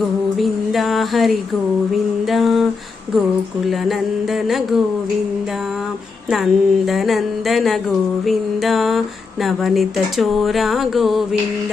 గోవింద హరి గోవింద గోకుల నందన గోవింద నందనందన గోవింద నవనిత చోరా గోవింద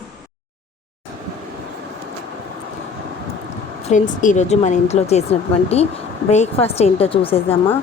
ఫ్రెండ్స్ ఈరోజు మన ఇంట్లో చేసినటువంటి బ్రేక్ఫాస్ట్ ఏంటో చూసేద్దామా?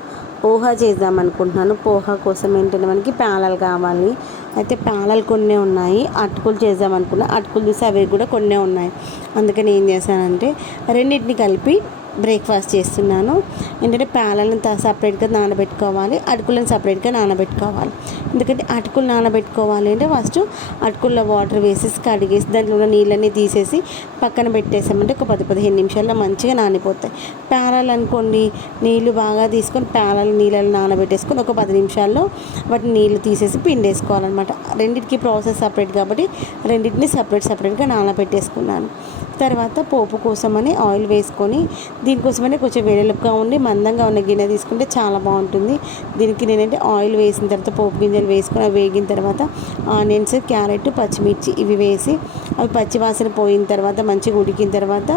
పోహా చేద్దాం అనుకుంటున్నాను. పోహా కోసం ఏంటంటే మనకి ప్యాలలు కావాలి. అయితే ప్యాలలు కొన్ని ఉన్నాయి. అటుకులు చేద్దాం అనుకున్నా అటుకులు చూసి అవి కూడా కొన్ని ఉన్నాయి. అందుకని ఏం చేశానంటే రెండింటిని కలిపి బ్రేక్ఫాస్ట్ చేస్తున్నాను. ఏంటంటే పాలను సపరేట్గా నానబెట్టుకోవాలి. అటుకులను సపరేట్గా నానబెట్టుకోవాలి. ఎందుకంటే అటుకులు నానబెట్టుకోవాలి అంటే ఫస్ట్ అటుకుల్లో వాటర్ వేసేసి కడిగేసి దాంట్లో ఉన్న నీళ్ళన్నీ తీసేసి పక్కన పెట్టేసామంటే ఒక పది పదిహేను నిమిషాల్లో మంచిగా నానిపోతాయి. ప్యారాలు అనుకోండి నీళ్ళు బాగా తీసుకొని ప్యారాలు నీళ్ళని నానబెట్టేసుకొని ఒక పది నిమిషాల్లో వాటిని నీళ్ళు తీసేసి పిండేసుకోవాలన్నమాట. రెండింటికి ప్రాసెస్ సపరేట్ కాబట్టి రెండింటిని సపరేట్ సపరేట్గా నానబెట్టేసుకున్నాను. తర్వాత పోపు కోసమని ఆయిల్ వేసుకొని దీనికోసమని కొంచెం వెడలుపుగా ఉండి మందంగా ఉన్న గిన్నె తీసుకుంటే చాలా బాగుంటుంది. దీనికి నేనంటే ఆయిల్ వేసిన తర్వాత పోపు గింజలు వేసుకొని అవి వేగిన తర్వాత ఆనియన్స్ క్యారెట్ పచ్చిమిర్చి ఇవి వేసి అవి పచ్చివాసన పోయిన తర్వాత మంచిగా ఉడికిన తర్వాత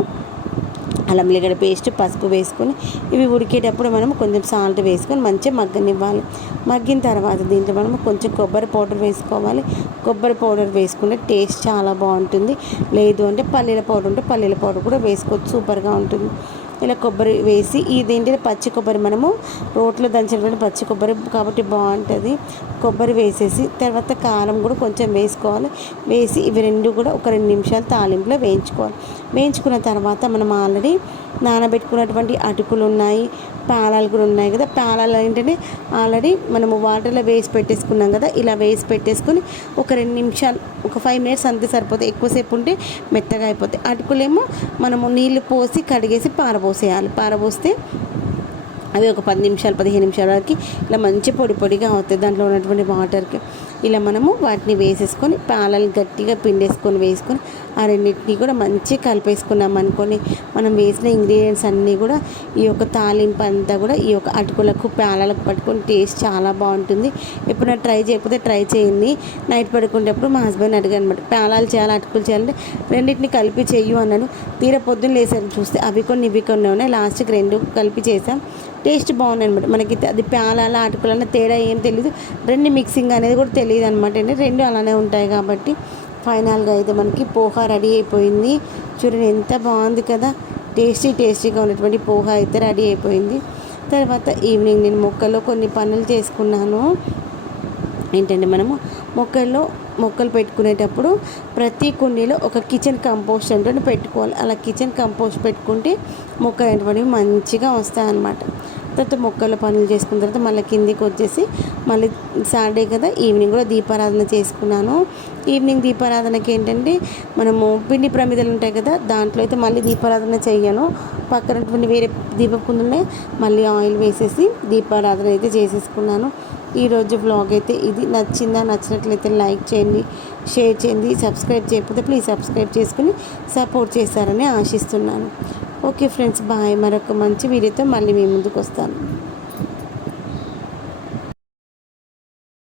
అల్లం ఎల్లిగడ్డ పేస్ట్ పసుపు వేసుకొని ఇవి ఉడికేటప్పుడు మనం కొంచెం సాల్ట్ వేసుకొని మంచిగా మగ్గనివ్వాలి. మగ్గిన తర్వాత దీంట్లో మనం కొంచెం కొబ్బరి పౌడర్ వేసుకోవాలి. కొబ్బరి పౌడర్ వేసుకుంటే టేస్ట్ చాలా బాగుంటుంది. లేదు అంటే పల్లీల పౌడర్ ఉంటే పల్లీల పౌడర్ కూడా వేసుకోవచ్చు. సూపర్గా ఉంటుంది. ఇలా కొబ్బరి వేసి ఇదేంటి పచ్చి కొబ్బరి మనము రోట్లో దంచినటువంటి పచ్చి కొబ్బరి కాబట్టి బాగుంటుంది. కొబ్బరి వేసేసి తర్వాత కారం కూడా కొంచెం వేసుకోవాలి. వేసి ఇవి రెండు కూడా ఒక రెండు నిమిషాలు తాలింపులో వేయించుకోవాలి. వేయించుకున్న తర్వాత మనం ఆల్రెడీ నానబెట్టుకున్నటువంటి అటుకులు ఉన్నాయి పాలాలు కూడా ఉన్నాయి కదా. పాలాలు ఏంటంటే ఆల్రెడీ మనము వాటర్లో వేసి పెట్టేసుకున్నాం కదా. ఇలా వేసి పెట్టేసుకొని ఒక రెండు నిమిషాలు ఒక ఫైవ్ మినిట్స్ అంతే సరిపోతాయి. ఎక్కువసేపు ఉంటే మెత్తగా అయిపోతాయి. అటుకులేమో మనము నీళ్ళు పోసి కడిగేసి పారబోసేయాలి పారబోస్తే అవి ఒక పది నిమిషాలు పదిహేను నిమిషాల వరకు ఇలా మంచి పొడి పొడిగా అవుతాయి. దాంట్లో ఉన్నటువంటి వాటర్కి ఇలా మనము వాటిని వేసేసుకొని పాలలు గట్టిగా పిండేసుకొని వేసుకొని ఆ రెండింటిని కూడా మంచిగా కలిపేసుకున్నాం అనుకొని మనం వేసిన ఇంగ్రీడియంట్స్ అన్నీ కూడా ఈ యొక్క తాలింపు అంతా కూడా ఈ యొక్క అటుకులకు పాలలకు పట్టుకొని టేస్ట్ చాలా బాగుంటుంది. ఎప్పుడైనా ట్రై చేయకపోతే ట్రై చేయండి. నైట్ పడుకునేటప్పుడు మా హస్బెండ్ అడిగాను అనమాట పాలాలు చేయాలి అటుకులు చేయాలంటే? రెండింటిని కలిపి చెయ్యు అన్నాను. తీర పొద్దున్న లేసారు చూస్తే అవి కొన్ని ఇవి కొన్ని ఉన్నాయి. లాస్ట్కి రెండు కలిపి చేసాం టేస్ట్ బాగుంది అనమాట మనకి అది ప్యాలాల అటుకులన్న తేడా ఏం తెలియదు రెండు మిక్సింగ్ అనేది కూడా తెలియదు అనమాట అంటే రెండు అలానే ఉంటాయి కాబట్టి ఫైనల్గా అయితే మనకి పోహా రెడీ అయిపోయింది. చూడండి ఎంత బాగుంది కదా. టేస్టీ టేస్టీగా ఉన్నటువంటి పోహా అయితే రెడీ అయిపోయింది. తర్వాత ఈవినింగ్ నేను మొక్కల్లో కొన్ని పనులు చేసుకున్నాను. ఏంటంటే మనము మొక్కల్లో మొక్కలు పెట్టుకునేటప్పుడు ప్రతి కుండీలో ఒక కిచెన్ కంపోస్ట్ అంటే పెట్టుకోవాలి. అలా కిచెన్ కంపోస్ట్ పెట్టుకుంటే మొక్కలు అనేటువంటివి మంచిగా వస్తాయన్నమాట. తర్వాత మొక్కల పనులు చేసుకున్న తర్వాత మళ్ళీ కిందికి వచ్చేసి మళ్ళీ సాటర్డే కదా ఈవినింగ్ కూడా దీపారాధన చేసుకున్నాను. ఈవినింగ్ దీపారాధనకి ఏంటంటే మనము పిండి ప్రమిదలు ఉంటాయి కదా దాంట్లో అయితే మళ్ళీ దీపారాధన చేయను పక్కనటువంటి వేరే దీపకుందులనే మళ్ళీ ఆయిల్ వేసేసి దీపారాధన అయితే చేసేసుకున్నాను. ఈరోజు బ్లాగ్ అయితే ఇది. నచ్చిందా నచ్చినట్లయితే లైక్ చేయండి షేర్ చేయండి సబ్స్క్రైబ్ చేయకపోతే ప్లీజ్ సబ్స్క్రైబ్ చేసుకుని సపోర్ట్ చేస్తారని ఆశిస్తున్నాను. Okay friends bye. మరొక మంచి వీడియోతో మళ్ళీ మీ ముందుకు వస్తాను.